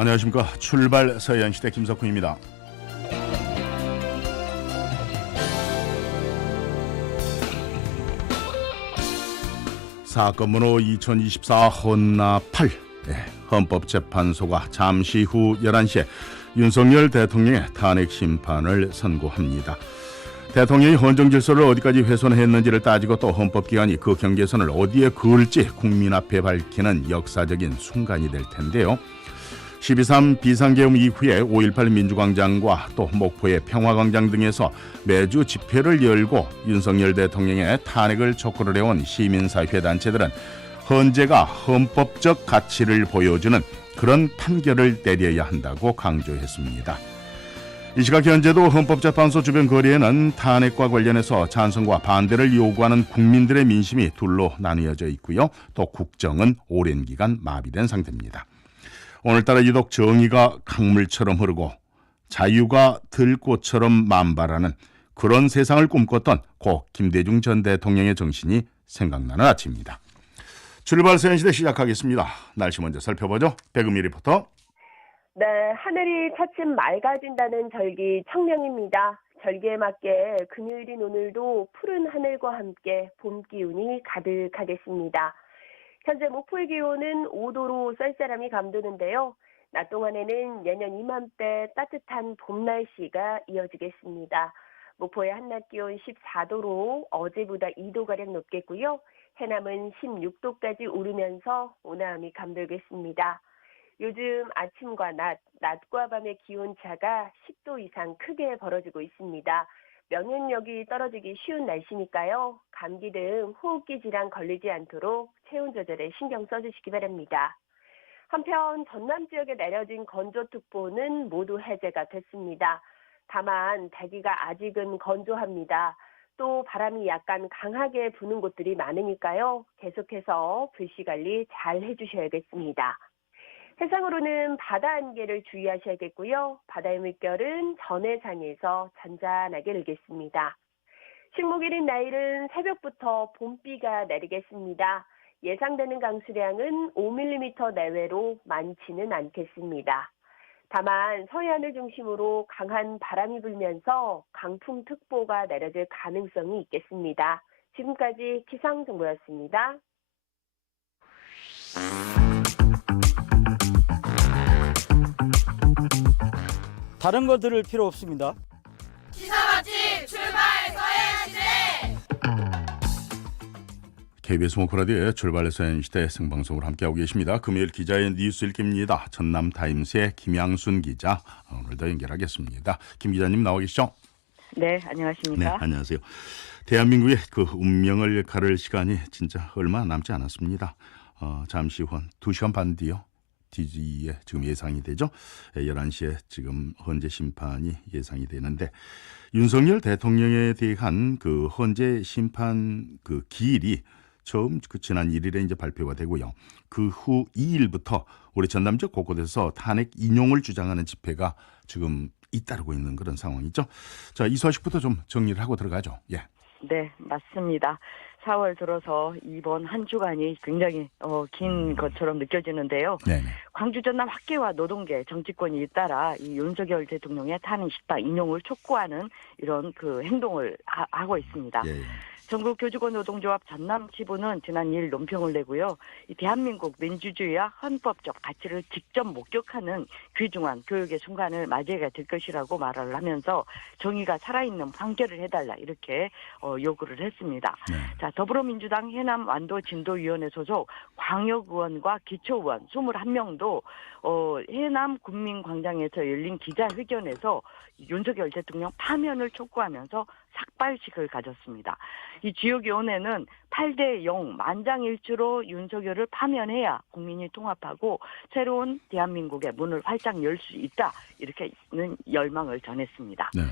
안녕하십니까 출발 서해안시대 김석훈입니다. 사건 번호 2024 헌나 8 예, 헌법재판소가 잠시 후 11시에 윤석열 대통령의 탄핵 심판을 선고합니다. 대통령이 헌정 질서를 어디까지 훼손했는지를 따지고 또 헌법기관이 그 경계선을 어디에 그을지 국민 앞에 밝히는 역사적인 순간이 될 텐데요. 12.3 비상계엄 이후에 5.18 민주광장과 또 목포의 평화광장 등에서 매주 집회를 열고 윤석열 대통령의 탄핵을 촉구를 해온 시민사회단체들은 헌재가 헌법적 가치를 보여주는 그런 판결을 내려야 한다고 강조했습니다. 이 시각 현재도 헌법재판소 주변 거리에는 탄핵과 관련해서 찬성과 반대를 요구하는 국민들의 민심이 둘로 나뉘어져 있고요. 또 국정은 오랜 기간 마비된 상태입니다. 오늘따라 유독 정의가 강물처럼 흐르고 자유가 들꽃처럼 만발하는 그런 세상을 꿈꿨던 고 김대중 전 대통령의 정신이 생각나는 아침입니다. 출발 서현시대 시작하겠습니다. 날씨 먼저 살펴보죠. 백음미 리포터. 네, 하늘이 차츰 맑아진다는 절기 청명입니다. 절기에 맞게 금요일인 오늘도 푸른 하늘과 함께 봄 기운이 가득하겠습니다. 현재 목포의 기온은 5도로 쌀쌀함이 감도는데요. 낮 동안에는 예년 이맘때 따뜻한 봄 날씨가 이어지겠습니다. 목포의 한낮 기온 14도로 어제보다 2도가량 높겠고요. 해남은 16도까지 오르면서 온화함이 감돌겠습니다. 요즘 아침과 낮, 낮과 밤의 기온 차가 10도 이상 크게 벌어지고 있습니다. 면역력이 떨어지기 쉬운 날씨니까요. 감기 등 호흡기 질환 걸리지 않도록 체온 조절에 신경 써주시기 바랍니다. 한편 전남 지역에 내려진 건조특보는 모두 해제가 됐습니다. 다만 대기가 아직은 건조합니다. 또 바람이 약간 강하게 부는 곳들이 많으니까요. 계속해서 불씨 관리 잘 해주셔야겠습니다. 해상으로는 바다 안개를 주의하셔야겠고요. 바다의 물결은 전해상에서 잔잔하게 일겠습니다. 식목일인 내일은 새벽부터 봄비가 내리겠습니다. 예상되는 강수량은 5mm 내외로 많지는 않겠습니다. 다만 서해안을 중심으로 강한 바람이 불면서 강풍특보가 내려질 가능성이 있겠습니다. 지금까지 기상정보였습니다. 다른 거 들을 필요 없습니다. 기사 맛집 출발 서해안시대 KBS 모코라디오의 출발 서현시대 생방송을 함께하고 계십니다. 금요일 기자의 뉴스 읽기입니다. 전남 타임스의 김양순 기자 오늘도 연결하겠습니다. 김 기자님 나와 계시죠? 네, 네, 안녕하십니까? 안녕하세요. 대한민국의 그 운명을 가를 시간이 진짜 얼마 남지 않았습니다. 어, 잠시 후 2시간 반 뒤요. DG에 지금 예상이 되죠. 11시에 지금 헌재 심판이 예상이 되는데 윤석열 대통령에 대한 그 헌재 심판 그 기일이 처음 그 지난 1일에 이제 발표가 되고요. 그 후 2일부터 우리 전남 지역 곳곳에서 탄핵 인용을 주장하는 집회가 지금 잇따르고 있는 그런 상황이죠. 자, 이 소식부터 좀 정리를 하고 들어가죠. 예. 네, 맞습니다. 4월 들어서 이번 한 주간이 굉장히 어, 긴 것처럼 느껴지는데요. 네. 광주 전남 학계와 노동계 정치권이 잇따라 이 윤석열 대통령의 탄핵 식당 인용을 촉구하는 이런 그 행동을 하, 고 있습니다. 예. 예. 전국 교직원 노동조합 전남 지부는 지난 2일 논평을 내고요. 이 대한민국 민주주의와 헌법적 가치를 직접 목격하는 귀중한 교육의 순간을 맞이하게 될 것이라고 말을 하면서 정의가 살아있는 판결을 해달라 이렇게 어, 요구를 했습니다. 네. 자 더불어민주당 해남 완도 진도위원회 소속 광역의원과 기초의원 21명도 어, 해남 군민광장에서 열린 기자회견에서 윤석열 대통령 파면을 촉구하면서 삭발식을 가졌습니다. 이 지역위원회는 8대 0 만장일치로 윤석열을 파면해야 국민이 통합하고 새로운 대한민국의 문을 활짝 열 수 있다 이렇게는 열망을 전했습니다. 네.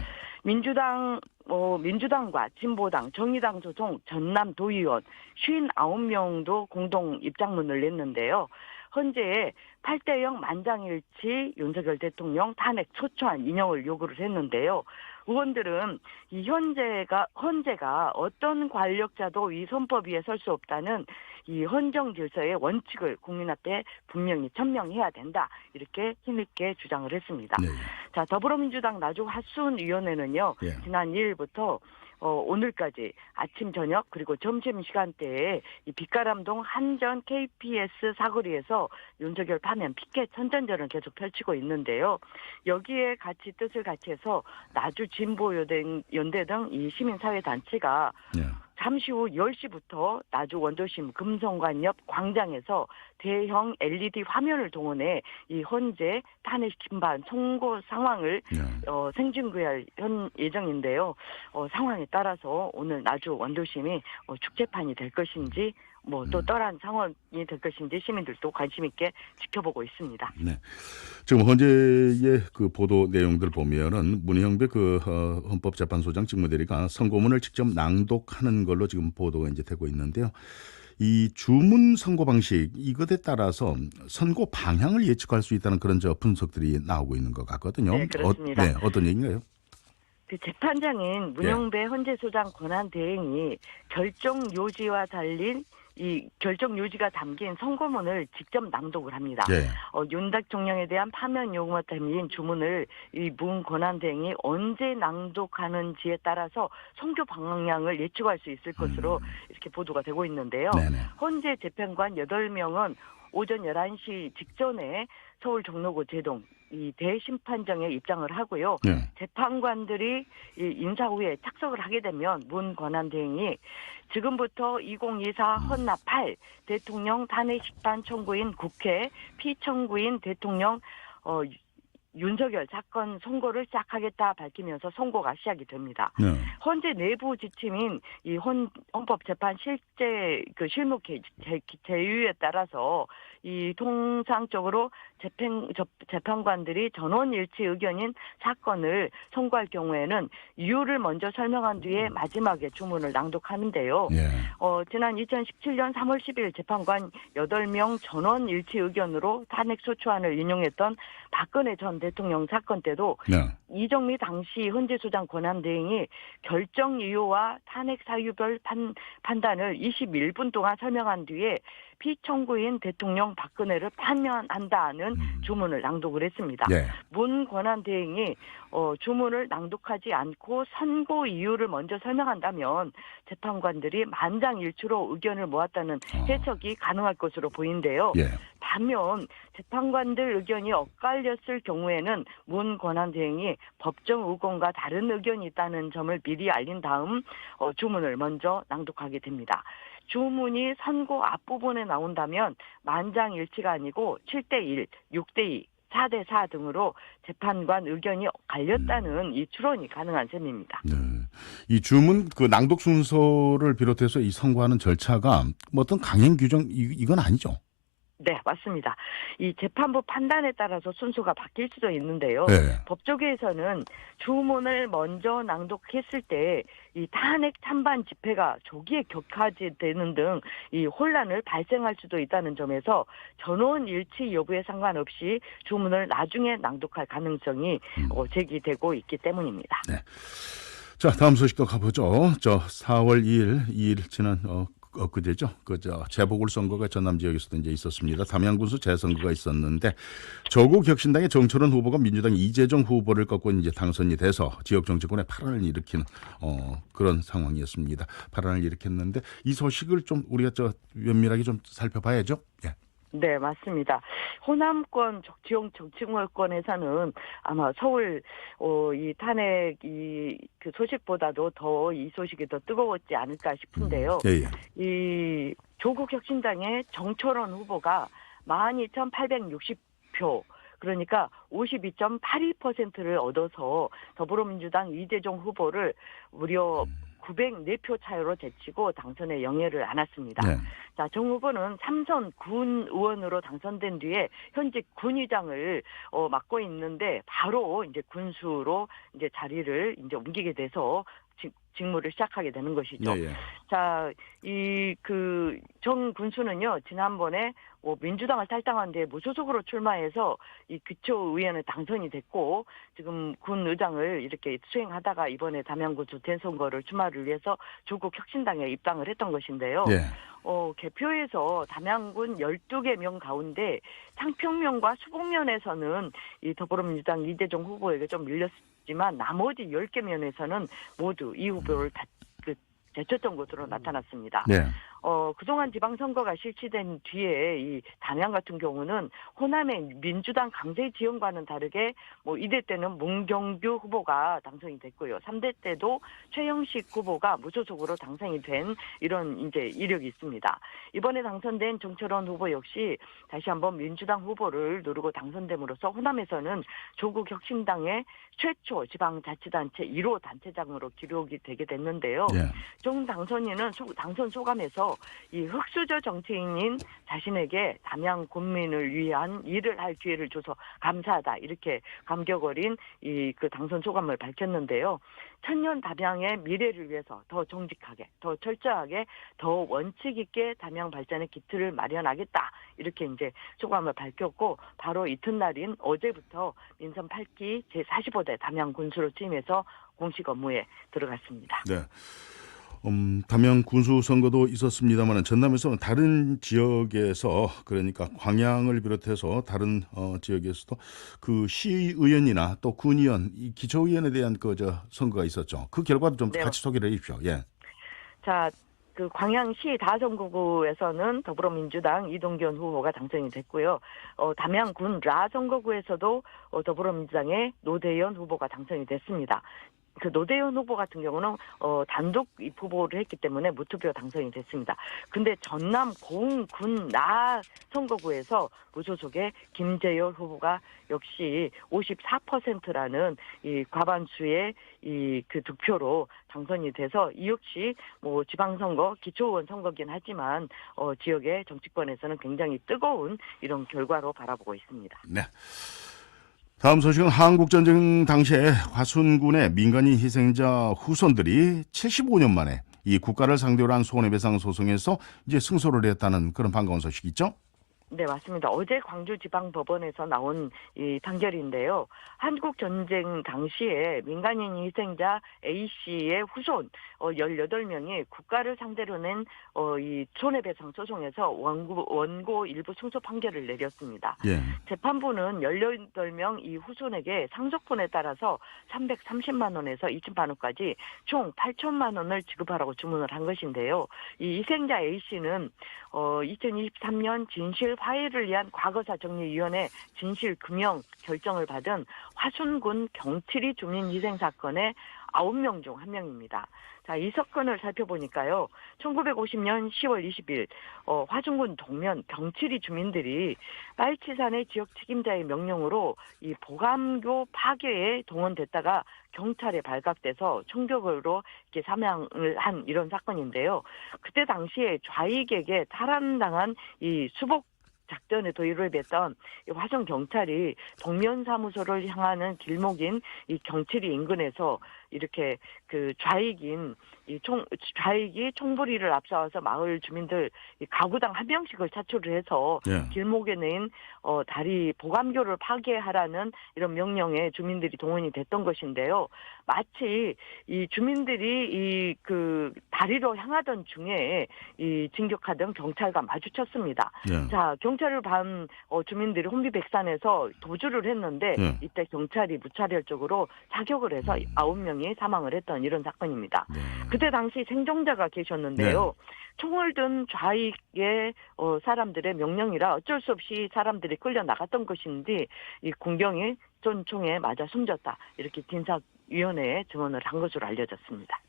민주당 어, 민주당과 진보당, 정의당 소속 전남 도의원 59명도 공동 입장문을 냈는데요. 현재 8대 0 만장일치 윤석열 대통령 탄핵 초초한 인용을 요구를 했는데요. 의원들은 이 현재가 헌재가 어떤 관력자도 이 선법 위에 설 수 없다는 이 헌정 질서의 원칙을 국민 앞에 분명히 천명해야 된다 이렇게 힘있게 주장을 했습니다. 네. 자 더불어민주당 나주 하수은 위원회는요 예. 지난 2일부터 어, 오늘까지 아침 저녁 그리고 점심 시간대에 이 빛가람동 한전 KPS 사거리에서 윤석열 파면 피켓 선전전을 계속 펼치고 있는데요. 여기에 같이 뜻을 같이 해서 나주 진보 연대 연대 등이 시민사회 단체가 네. 잠시 후 10시부터 나주 원도심 금성관 옆 광장에서 대형 LED 화면을 동원해 이 헌재 탄핵 심판 선고 상황을 네. 어, 생중계할 현 예정인데요. 어, 상황에 따라서 오늘 나주 원도심이 어, 축제판이 될 것인지 뭐또 음. 떠난 상황이 될 것인지 시민들도 관심 있게 지켜보고 있습니다. 네. 지금 현재의 그 보도 내용들 보면은 문희영배 그 어, 헌법재판소장 직무대리가 선고문을 직접 낭독하는 걸로 지금 보도가 이제 되고 있는데요. 이 주문 선고 방식 이것에 따라서 선고 방향을 예측할 수 있다는 그런 저 분석들이 나오고 있는 것 같거든요. 네, 그렇습니다. 어, 네, 어떤 얘기인가요? 그 재판장인 문영배 헌재소장 권한 대행이 결정 요지와 달린 이 결정 요지가 담긴 선고문을 직접 낭독을 합니다. 예. 어, 윤 대통령에 대한 파면 요구와 담긴 주문을 이 문 권한 대행이 언제 낭독하는지에 따라서 선교 방향을 예측할 수 있을 것으로 이렇게 보도가 되고 있는데요. 음. 네네. 헌재 재판관 8명은 오전 11시 직전에 서울 종로구 제동 이 대심판정에 입장을 하고요. 네. 재판관들이 이 인사 후에 착석을 하게 되면 문 권한 대행이 지금부터 2024 헌납 8 대통령 탄핵 식판 청구인 국회 피청구인 대통령 어, 윤석열 사건 선고를 시작하겠다 밝히면서 선고가 시작이 됩니다. 네. 헌재 내부 지침인 이 헌, 헌법재판 실제 그 실무 개, 제, 제휴에 따라서 이 통상적으로 재판, 저- 재판관들이 전원 일치 의견인 사건을 선고할 경우에는 이유를 먼저 설명한 뒤에 마지막에 주문을 낭독하는데요. 예. 어, 지난 2017년 3월 10일 재판관 8명 전원 일치 의견으로 탄핵 소추안을 인용했던 박근혜 전 대통령 사건 때도 네. 이정미 당시 헌재소장 권한 대행이 결정 이유와 탄핵 사유별 판, 판단을 21분 동안 설명한 뒤에 피청구인 대통령 박근혜를 파면한다는 음. 주문을 낭독을 했습니다. 예. 문 권한 대행이 어, 주문을 낭독하지 않고 선고 이유를 먼저 설명한다면 재판관들이 만장일치로 의견을 모았다는 어. 해석이 가능할 것으로 보이는데요. 예. 반면 재판관들 의견이 엇갈렸을 경우에는 문 권한 대행이 법정 의견과 다른 의견이 있다는 점을 미리 알린 다음 어, 주문을 먼저 낭독하게 됩니다. 주문이 선고 앞부분에 나온다면 만장일치가 아니고 7대1, 6대2, 4대4 등으로 재판관 의견이 갈렸다는 이 추론이 가능한 셈입니다. 네. 이 주문 그 낭독 순서를 비롯해서 이 선고하는 절차가 뭐 어떤 강행 규정 이, 이건 아니죠. 네, 맞습니다. 이 재판부 판단에 따라서 순서가 바뀔 수도 있는데요. 네. 법조계에서는 주문을 먼저 낭독했을 때 이 탄핵 찬반 집회가 조기에 격화되는 등 이 혼란을 발생할 수도 있다는 점에서 전원 일치 여부에 상관없이 주문을 나중에 낭독할 가능성이 음. 어, 제기되고 있기 때문입니다. 자, 다음 소식도 가보죠. 저 4월 2일, 2일 지난 어, 엊그제죠. 그저 재보궐 선거가 전남 지역에서도 이제 있었습니다. 담양군수 재선거가 있었는데 조국 혁신당의 정철원 후보가 민주당 이재정 후보를 꺾고 이제 당선이 돼서 지역 정치권에 파란을 일으키는 어, 그런 상황이었습니다. 파란을 일으켰는데 이 소식을 좀 우리가 저 면밀하게 좀 살펴봐야죠. 예. 네, 맞습니다. 호남권 적- 지역 정치권에서는 아마 서울 어, 이 탄핵 이그 소식보다도 더 이 소식이 더 뜨거웠지 않을까 싶은데요. 예, 예. 이 조국 혁신당의 정철원 후보가 12,860표 그러니까 52.82%를 얻어서 더불어민주당 이재정 후보를 무려 904표 차이로 제치고 당선에 영예를 안았습니다. 네. 자, 정 후보는 삼선 군 의원으로 당선된 뒤에 현직 군의장을 어, 맡고 있는데 바로 이제 군수로 이제 자리를 이제 옮기게 돼서 직- 직무를 시작하게 되는 것이죠. 예, 예. 자, 이 그 정 군수는요 지난번에 뭐 민주당을 탈당한 뒤에 무소속으로 출마해서 이 기초의원에 당선이 됐고 지금 군 의장을 이렇게 수행하다가 이번에 담양군수 대선거를 출마를 위해서 조국 혁신당에 입당을 했던 것인데요. 예. 어, 개표에서 담양군 12개 명 가운데 상평면과 수봉면에서는 이 더불어민주당 이재정 후보에게 좀 밀렸 지만 나머지 10개 면에서는 모두 이 후보를 다, 그, 제쳤던 것으로 나타났습니다. 네. 어, 그동안 지방선거가 실시된 뒤에 이 담양 같은 경우는 호남의 민주당 강제 지원과는 다르게 뭐 2대 때는 문경규 후보가 당선이 됐고요. 3대 때도 최영식 후보가 무소속으로 당선이 된 이런 이제 이력이 있습니다. 이번에 당선된 정철원 후보 역시 다시 한번 민주당 후보를 누르고 당선됨으로써 호남에서는 조국 혁신당의 최초 지방자치단체 1호 단체장으로 기록이 되게 됐는데요. 예. 정 당선인은 소- 당선 소감에 서 이 흑수저 정치인인 자신에게 담양 군민을 위한 일을 할 기회를 줘서 감사하다 이렇게 감격 어린 이 그 당선 소감을 밝혔는데요. 천년 담양의 미래를 위해서 더 정직하게, 더 철저하게, 더 원칙 있게 담양 발전의 기틀을 마련하겠다 이렇게 이제 소감을 밝혔고 바로 이튿날인 어제부터 민선 8기 제 45대 담양 군수로 취임해서 공식 업무에 들어갔습니다. 네. 음, 담양 군수 선거도 있었습니다만 전남에서는 다른 지역에서 그러니까 광양을 비롯해서 다른 어, 지역에서도 그 시의원이나 또 군의원, 이 기초의원에 대한 그저 선거가 있었죠. 그 결과도 좀 네. 같이 소개를 해 주십시오. 예. 자, 그 광양시 다선거구에서는 더불어민주당 이동균 후보가 당선이 됐고요. 어, 담양군 라 선거구에서도 어, 더불어민주당의 노대현 후보가 당선이 됐습니다. 그 노대현 후보 같은 경우는 어, 단독 입 후보를 했기 때문에 무투표 당선이 됐습니다. 근데 전남 고흥군 나 선거구에서 무소속의 김재열 후보가 역시 54%라는 이 과반수의 이 그 득표로 당선이 돼서 이 역시 뭐 지방선거 기초의원 선거긴 하지만 어 지역의 정치권에서는 굉장히 뜨거운 이런 결과로 바라보고 있습니다. 네. 다음 소식은 한국전쟁 당시에 화순군의 민간인 희생자 후손들이 75년 만에 이 국가를 상대로 한 손해배상 소송에서 이제 승소를 했다는 그런 반가운 소식이죠? 네, 맞습니다. 어제 광주지방법원에서 나온 이 판결인데요. 한국 전쟁 당시에 민간인 희생자 A 씨의 후손 어 18명이 국가를 상대로 낸 어 이 손해배상 소송에서 원고 원고 일부 승소 판결을 내렸습니다. 예. 재판부는 18명 이 후손에게 상속분에 따라서 330만 원에서 2천만 원까지 총 8천만 원을 지급하라고 주문을 한 것인데요. 이 희생자 A 씨는 어 2023년 진실 화해를 위한 과거사 정리위원회 진실 규명 결정을 받은 화순군 경치리 주민 희생 사건의 9명 중한 명입니다. 자, 이 사건을 살펴보니까요. 1950년 10월 20일 어, 화순군 동면 경치리 주민들이 빨치산의 지역 책임자의 명령으로 이 보감교 파괴에 동원됐다가 경찰에 발각돼서 총격으로 이렇게 사망을 한 이런 사건인데요. 그때 당시에 좌익에게 탈환당한 이 수복 작전에 도의를 했던 이 화성 경찰이 동면 사무소를 향하는 길목인 이 경치리 인근에서 이렇게 그 좌익인 이 총 좌익이 총부리를 앞서와서 마을 주민들 이 가구당 한 명씩을 차출을 해서 예. 길목에 낸 어, 다리 보감교를 파괴하라는 이런 명령에 주민들이 동원이 됐던 것인데요. 마치 이 주민들이 이 그 다리로 향하던 중에 이 진격하던 경찰과 마주쳤습니다. 예. 자, 경찰을 반 어, 주민들이 혼비백산에서 도주를 했는데 예. 이때 경찰이 무차별적으로 사격을 해서 음. 아홉 명이 사망을 했던 이런 사건입니다. 네. 그때 당시 생존자가 계셨는데요. 총을 든 좌익의 어, 사람들의 명령이라 어쩔 수 없이 사람들이 끌려 나갔던 것인데 이 군경이 전 총에 맞아 숨졌다 이렇게 진사위원회에 증언을 한 것으로 알려졌습니다.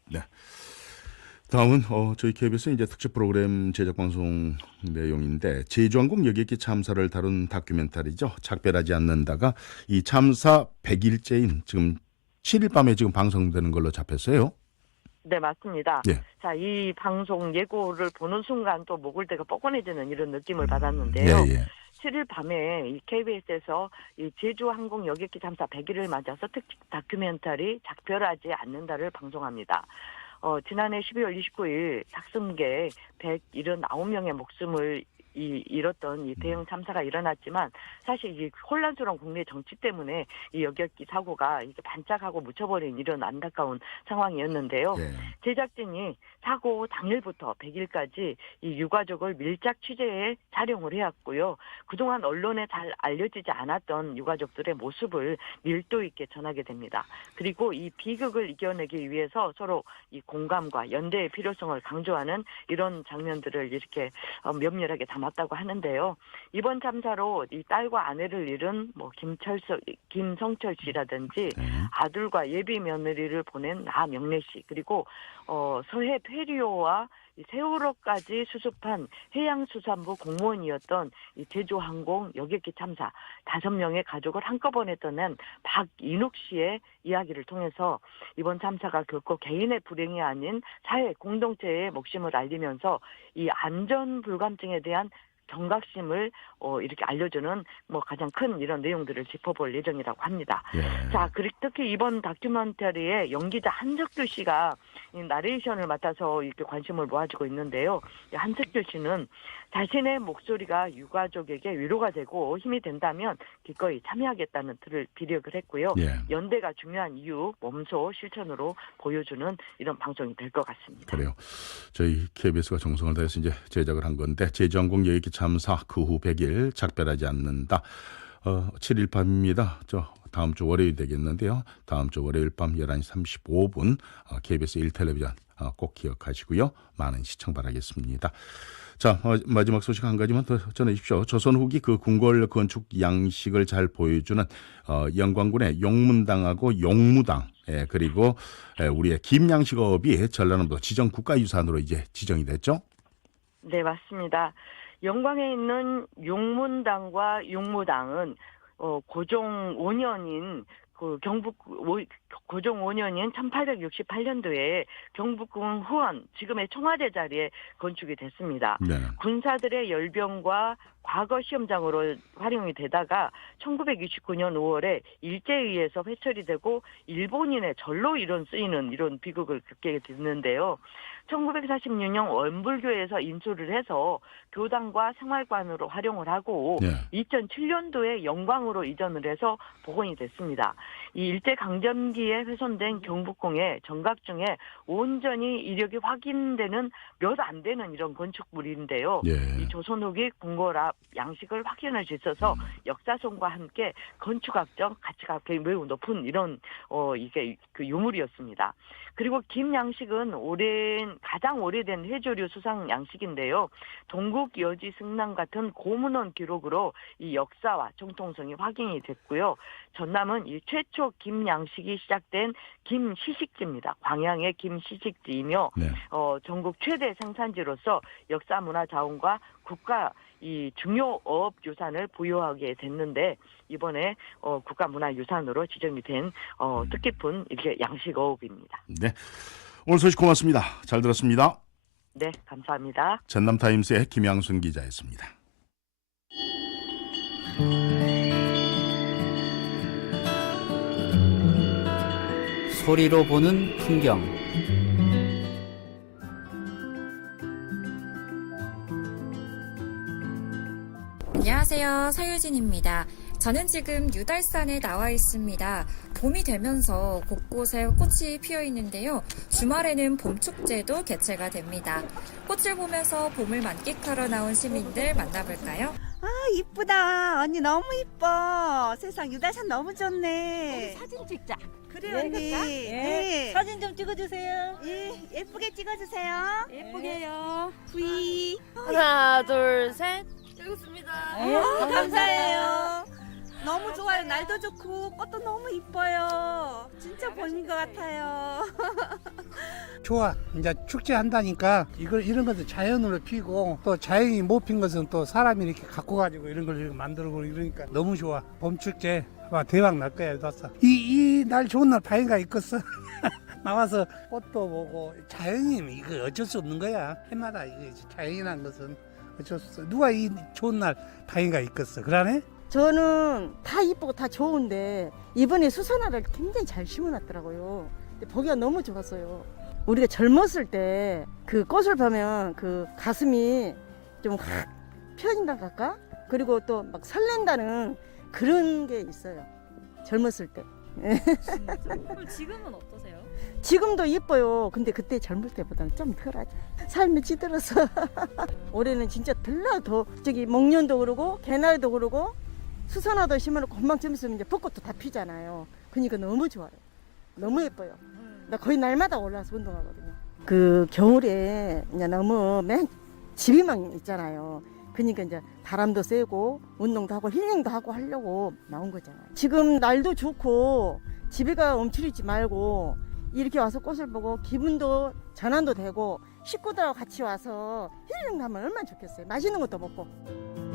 다음은 어, 저희 KBS 이제 특집 프로그램 제작 방송 내용인데 제주항공 여객기 참사를 다룬 다큐멘터리죠. 작별하지 않는다가 이 참사 100일째인 지금 7일 밤에 지금 방송되는 걸로 잡혔어요. 네 맞습니다. 예. 자 이 방송 예고를 보는 순간 또 목을 대가 뻐근해지는 이런 느낌을 받았는데요. 예, 예. 7일 밤에 이 KBS에서 이 제주 항공 여객기 잠사 100일을 맞아서 특집 다큐멘터리 작별하지 않는다를 방송합니다. 어, 지난해 12월 29일 삭승계 179명의 목숨을 이, 잃었던 이 대형 참사가 일어났지만 사실 이 혼란스러운 국내 정치 때문에 이 여객기 사고가 이게 반짝하고 묻혀버린 이런 안타까운 상황이었는데요. 예. 제작진이 사고 당일부터 100일까지 이 유가족을 밀착 취재에 촬영을 해왔고요. 그동안 언론에 잘 알려지지 않았던 유가족들의 모습을 밀도 있게 전하게 됩니다. 그리고 이 비극을 이겨내기 위해서 서로 이 공감과 연대의 필요성을 강조하는 이런 장면들을 이렇게 어, 면밀하게 담 았다고 하는데요. 이번 참사로 이 딸과 아내를 잃은 뭐 김철서, 김성철 씨라든지 네. 아들과 예비 며느리를 보낸 나 명래 씨 그리고 어, 서해 페리오와 이 세월호까지 수습한 해양수산부 공무원이었던 이 제주항공 여객기 참사 다섯 명의 가족을 한꺼번에 떠낸 박인욱 씨의 이야기를 통해서 이번 참사가 결코 개인의 불행이 아닌 사회 공동체의 목숨을 알리면서 이 안전 불감증에 대한 경각심을 어, 이렇게 알려주는 뭐 가장 큰 이런 내용들을 짚어볼 예정이라고 합니다. 예. 자, 그리고 특히 이번 다큐멘터리에 연기자 한석규 씨가 이 나레이션을 맡아서 이렇게 관심을 모아주고 있는데요. 이 한석규 씨는 자신의 목소리가 유가족에게 위로가 되고 힘이 된다면 기꺼이 참여하겠다는 틀을 비력을 했고요. 예. 연대가 중요한 이유 몸소 실천으로 보여주는 이런 방송이 될 것 같습니다. 그래요. 저희 KBS가 정성을 다해서 이제 제작을 한 건데 제주항공 여객기 참사 그 후 100일 작별하지 않는다. 어, 7일 밤입니다. 저 다음 주 월요일 되겠는데요. 다음 주 월요일 밤 11시 35분 어, KBS 1텔레비전 어, 꼭 기억하시고요. 많은 시청 바라겠습니다. 자 어, 마지막 소식 한 가지만 더 전해 주십시오. 조선 후기 그 궁궐 건축 양식을 잘 보여주는 어, 영광군의 용문당하고 용무당 예, 그리고 예, 우리의 김양식업이 전라남도 지정 국가유산으로 이제 지정이 됐죠. 네, 맞습니다. 영광에 있는 용문당과 용무당은 어, 고종 5년인 그 경북 오- 고종 5년인 1868년도에 경북군 후원 지금의 청와대 자리에 건축이 됐습니다. 네. 군사들의 열병과 과거 시험장으로 활용이 되다가 1929년 5월에 일제에 의해서 회철이 되고 일본인의 절로 이런 쓰이는 이런 비극을 겪게 됐는데요. 1946년 원불교에서 인수를 해서 교당과 생활관으로 활용을 하고 네. 2007년도에 영광으로 이전을 해서 복원이 됐습니다. 이 일제 강점기에 훼손된 경복궁의 정각 중에 온전히 이력이 확인되는 몇 안 되는 이런 건축물인데요. 예. 이 조선 후기 궁궐 앞 양식을 확인할 수 있어서 역사성과 함께 건축학적 가치가 매우 높은 이런 어 이게 그 유물이었습니다. 그리고 김 양식은 오랜 가장 오래된 해조류 수상 양식인데요. 동국 여지 승남 같은 고문원 기록으로 이 역사와 정통성이 확인이 됐고요. 전남은 이 최초 김 양식이 시작된 김 시식지입니다. 광양의 김 시식지이며 네. 어, 전국 최대 생산지로서 역사 문화 자원과 국가 이 중요 어업 유산을 부여하게 됐는데 이번에 어, 국가 문화 유산으로 지정이 된 어, 뜻깊은 이렇게 양식 어업입니다. 네. 오늘 소식 고맙습니다. 잘 들었습니다. 네, 감사합니다. 전남타임스의 김양순 기자였습니다. 소리로 보는 풍경. 안녕하세요. 서유진입니다. 저는 지금 유달산에 나와 있습니다. 봄이 되면서 곳곳에 꽃이 피어 있는데요. 주말에는 봄 축제도 개최가 됩니다. 꽃을 보면서 봄을 만끽하러 나온 시민들 만나볼까요? 아 이쁘다 언니 너무 이뻐 세상 유달산 너무 좋네 사진 찍자. 그래 네, 언니 그럴까? 네. 사진 좀 찍어주세요. 예, 예쁘게 찍어주세요 예쁘게요. V 하나, 둘, 셋. 찍었습니다. 네, 어, 감사해요 너무 좋아요 날도 좋고 꽃도 너무 이뻐요 진짜 봄인 것 같아요 좋아. 이제 축제 한다니까 이걸 이런 것도 자연으로 피고 또 자연이 못 핀 것은 또 사람이 이렇게 갖고 가지고 이런 걸 만들고 이러니까 너무 좋아. 봄 축제 와 대박 날 거야. 봤어. 이이 날 좋은 날 바위가 있겠어. 나와서 꽃도 보고 자연이 이거 어쩔 수 없는 거야. 해마다 이게 자연이라는 것은 어쩌겠어. 누가 이 좋은 날 방해가 있겠어. 그러네? 저는 다 이쁘고 다 좋은데 이번에 수선화를 굉장히 잘 심어놨더라고요. 보기가 너무 좋았어요. 우리가 젊었을 때 그 꽃을 보면 그 가슴이 좀확 편인다 할까? 그리고 또 막 설렌다는 그런 게 있어요. 젊었을 때. 지금은 어떠세요? 지금도 이뻐요. 근데 그때 젊을 때보다는 좀 덜하죠. 삶이 찌들어서. 올해는 진짜 들라 더 저기 목련도 그러고 개나리도 그러고 수선화도 심어놓고 금방 좀 있으면 이제 벚꽃도 다 피잖아요. 그러니까 너무 좋아요. 너무 예뻐요. 나 거의 날마다 올라와서 운동하거든요. 그 겨울에 이제 너무 맨 집에만 있잖아요. 그러니까 이제 바람도 쐬고 운동도 하고 힐링도 하고 하려고 나온 거잖아요. 지금 날도 좋고 집에가 움츠리지 말고 이렇게 와서 꽃을 보고 기분도 전환도 되고 식구들하고 같이 와서 힐링 하면 얼마나 좋겠어요. 맛있는 것도 먹고.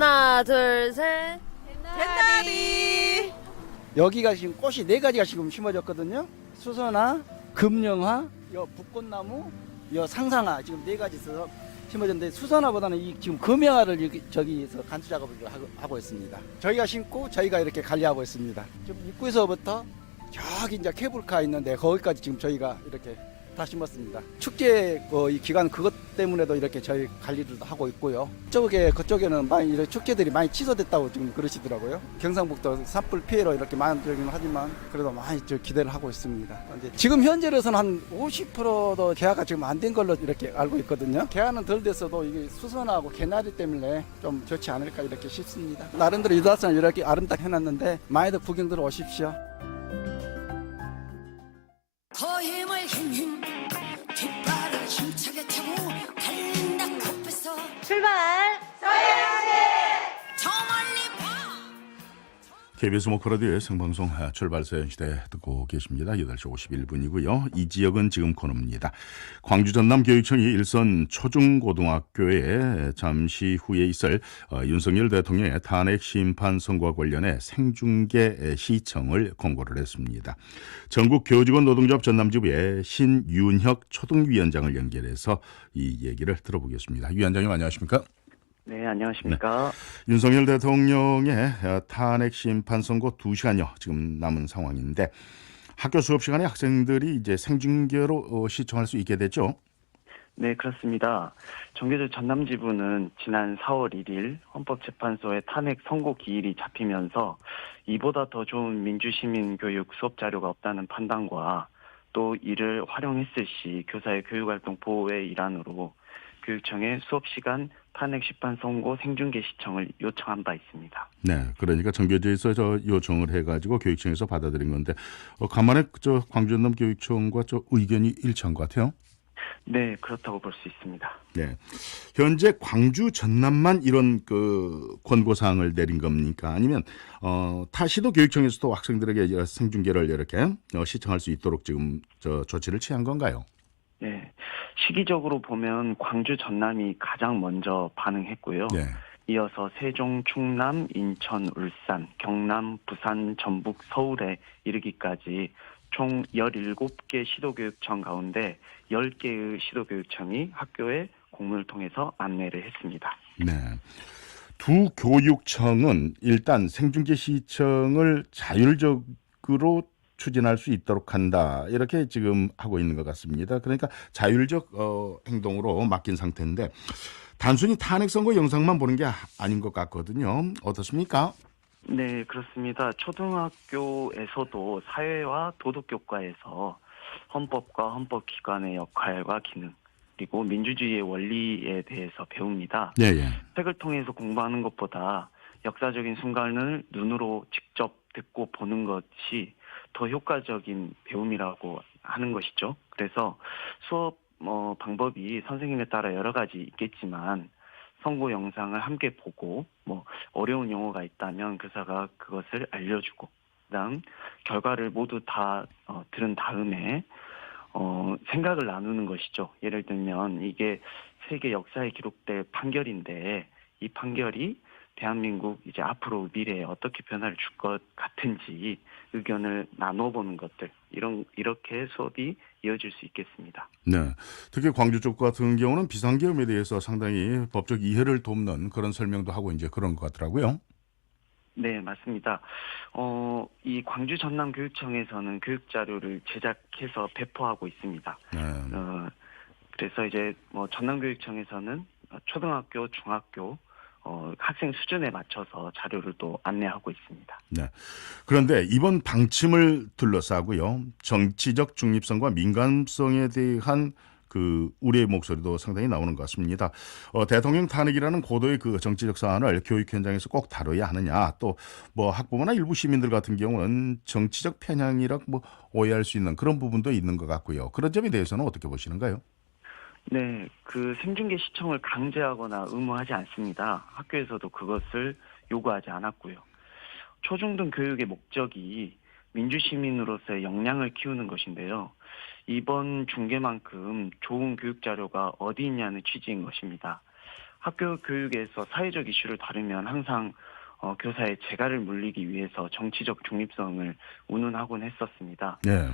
하나, 둘, 셋. 개나리. 여기가 지금 꽃이 네 가지가 지금 심어졌거든요. 수선화, 금령화, 여 북꽃나무, 여 상상화 지금 네 가지 있어서 심어졌는데 수선화보다는 이 지금 금형화를 여기 저기서 간수 작업을 하고, 하고 있습니다. 저희가 심고 저희가 이렇게 관리하고 있습니다. 지금 입구에서부터 저기 이제 케이블카 있는데 거기까지 지금 저희가 이렇게 다 심었습니다. 축제 어, 이 기간 그것 때문에도 이렇게 저희 관리를 하고 있고요. 저쪽에 그쪽에는 많이 이런 축제들이 많이 취소됐다고 지금 그러시더라고요. 경상북도 산불 피해로 이렇게 만들긴 하지만 그래도 많이 저 기대를 하고 있습니다. 지금 현재로서는 한 50%도 개화가 지금 안 된 걸로 이렇게 알고 있거든요. 개화는 덜 됐어도 이게 수선하고 개나리 때문에 좀 좋지 않을까 이렇게 싶습니다. 나름대로 유달산 이렇게 아름답게 해놨는데 많이들 구경 들어 오십시오. 거힘을 힘힘 뒷발을 힘차게 타고 달린다 코앞에서 출발. KBS 모커라디오의 생방송 아, 출발선 시대 듣고 계십니다. 8시 51분이고요. 이 지역은 지금 코너입니다. 광주 전남 교육청이 일선 초중고등학교에 잠시 후에 있을 어, 윤석열 대통령의 탄핵 심판 선고와 관련해 생중계 시청을 공고를 했습니다. 전국 교직원 노동조합 전남지부의 신윤혁 초등위원장을 연결해서 이 얘기를 들어보겠습니다. 위원장님 안녕하십니까? 네, 안녕하십니까. 윤석열 대통령의 어, 탄핵 심판 선고 2시간여 지금 남은 상황인데 학교 수업 시간에 학생들이 이제 생중계로 어, 시청할 수 있게 됐죠. 네, 그렇습니다. 정교조 전남 지부는 지난 4월 1일 헌법재판소의 탄핵 선고 기일이 잡히면서 이보다 더 좋은 민주시민 교육 수업 자료가 없다는 판단과 또 이를 활용했을 시 교사의 교육활동 보호의 일환으로 교육청에 수업 시간 탄핵 심판 선고 생중계 시청을 요청한 바 있습니다. 네, 그러니까 정교조에서 저 요청을 해가지고 교육청에서 받아들인 건데 어, 간만에 저 광주 전남 교육청과 저 의견이 일치한 것 같아요. 네, 그렇다고 볼 수 있습니다. 네, 현재 광주 전남만 이런 그 권고 사항을 내린 겁니까? 아니면 어, 타시도 교육청에서도 학생들에게 이 생중계를 이렇게 어, 시청할 수 있도록 지금 저 조치를 취한 건가요? 네, 시기적으로 보면 광주 전남이 가장 먼저 반응했고요. 네. 이어서 세종, 충남, 인천, 울산, 경남, 부산, 전북, 서울에 이르기까지 총 17개 시도교육청 가운데 10개의 시도교육청이 학교에 공문을 통해서 안내를 했습니다. 네. 두 교육청은 일단 생중계 시청을 자율적으로 추진할 수 있도록 한다 이렇게 지금 하고 있는 것 같습니다. 그러니까 자율적 어, 행동으로 맡긴 상태인데 단순히 탄핵 선고 영상만 보는 게 아- 아닌 것 같거든요. 어떻습니까? 네, 그렇습니다. 초등학교에서도 사회와 도덕 교과에서 헌법과 헌법 기관의 역할과 기능, 그리고 민주주의의 원리에 대해서 배웁니다. 예, 예. 책을 통해서 공부하는 것보다 역사적인 순간을 눈으로 직접 듣고 보는 것이 더 효과적인 배움이라고 하는 것이죠. 그래서 수업 어, 방법이 선생님에 따라 여러 가지 있겠지만 선고 영상을 함께 보고 뭐 어려운 용어가 있다면 교사가 그것을 알려주고 그다음 결과를 모두 다 어, 들은 다음에 어, 생각을 나누는 것이죠. 예를 들면 이게 세계 역사에 기록될 판결인데 이 판결이 대한민국 이제 앞으로 미래에 어떻게 변화를 줄 것 같은지 의견을 나눠보는 것들 이런 이렇게 수업이 이어질 수 있겠습니다. 네. 특히 광주 쪽 같은 경우는 비상계엄에 대해서 상당히 법적 이해를 돕는 그런 설명도 하고 이제 그런 것 같더라고요. 네, 맞습니다. 어, 이 광주 전남 교육청에서는 교육 자료를 제작해서 배포하고 있습니다. 네. 어, 그래서 이제 뭐 전남 교육청에서는 초등학교, 중학교 어, 학생 수준에 맞춰서 자료를 또 안내하고 있습니다. 네. 그런데 이번 방침을 둘러싸고요. 정치적 중립성과 민감성에 대한 그 우리의 목소리도 상당히 나오는 것 같습니다. 어, 대통령 탄핵이라는 고도의 그 정치적 사안을 교육 현장에서 꼭 다뤄야 하느냐. 또 뭐 학부모나 일부 시민들 같은 경우는 정치적 편향이라 뭐 오해할 수 있는 그런 부분도 있는 것 같고요. 그런 점에 대해서는 어떻게 보시는가요? 네, 그 생중계 시청을 강제하거나 의무하지 않습니다. 학교에서도 그것을 요구하지 않았고요. 초중등 교육의 목적이 민주시민으로서의 역량을 키우는 것인데요. 이번 중계만큼 좋은 교육 자료가 어디 있냐는 취지인 것입니다. 학교 교육에서 사회적 이슈를 다루면 항상 어, 교사의 재갈을 물리기 위해서 정치적 중립성을 운운하곤 했었습니다. 네.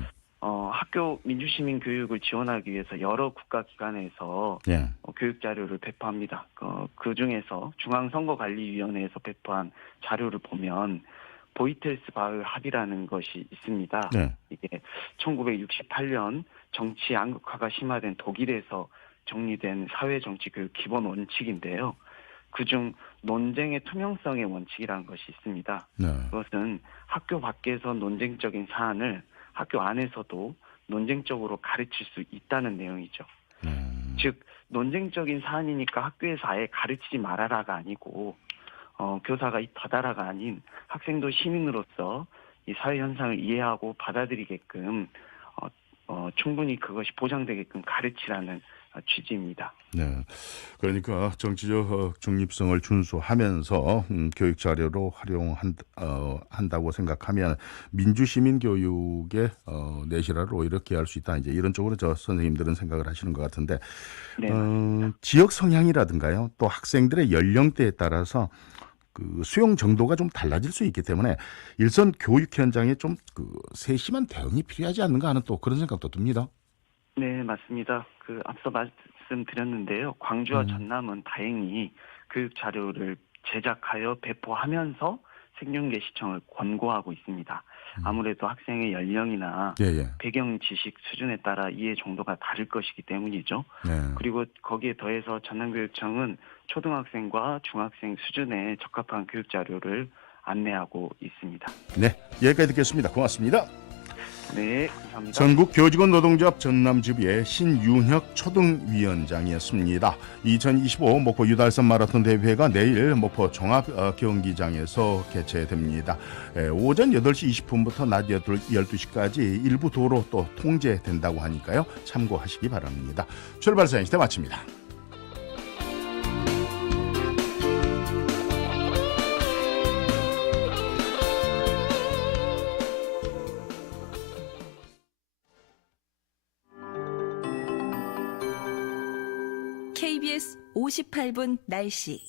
어, 학교 민주시민 교육을 지원하기 위해서 여러 국가기관에서 예. 어, 교육 자료를 배포합니다. 어, 그 중에서 중앙선거관리위원회에서 배포한 자료를 보면 보이텔스 바흐 합의라는 것이 있습니다. 네. 이게 1968년 정치 양극화가 심화된 독일에서 정리된 사회 정치 교육 기본 원칙인데요. 그중 논쟁의 투명성의 원칙이라는 것이 있습니다. 네. 그것은 학교 밖에서 논쟁적인 사안을 학교 안에서도 논쟁적으로 가르칠 수 있다는 내용이죠. 음. 즉 논쟁적인 사안이니까 학교에서 아예 가르치지 말아라가 아니고 어, 교사가 이 바다라가 아닌 학생도 시민으로서 이 사회 현상을 이해하고 받아들이게끔 어, 어, 충분히 그것이 보장되게끔 가르치라는 어, 취지입니다. 네. 그러니까 정치적 어, 중립성을 준수하면서 음, 교육 자료로 활용한다고 생각하면 민주시민 교육의 어, 내실화를 오히려 기할 수 있다. 이제 이런 쪽으로 저 선생님들은 생각을 하시는 것 같은데 네, 어, 지역 성향이라든가요, 또 학생들의 연령대에 따라서 그 수용 정도가 좀 달라질 수 있기 때문에 일선 교육 현장에 좀 그 세심한 대응이 필요하지 않는가 하는 또 그런 생각도 듭니다. 네, 맞습니다. 그 앞서 말씀드렸는데요. 광주와 음. 전남은 다행히 교육 자료를 제작하여 배포하면서 생중계 시청을 권고하고 있습니다. 음. 아무래도 학생의 연령이나 예, 예. 배경 지식 수준에 따라 이해 정도가 다를 것이기 때문이죠. 네. 그리고 거기에 더해서 전남교육청은 초등학생과 중학생 수준에 적합한 교육 자료를 안내하고 있습니다. 네. 여기까지 듣겠습니다. 고맙습니다. 네, 감사합니다. 전국 교직원 노동조합 전남지부의 신윤혁 초등위원장이었습니다. 2025 목포 유달선 마라톤 대회가 내일 목포 종합 어, 경기장에서 개최됩니다. 에, 오전 8시 20분부터 낮 12시까지 일부 도로 또 통제된다고 하니까요. 참고하시기 바랍니다. 출발 사연 시대 마칩니다. KBS 58분 날씨.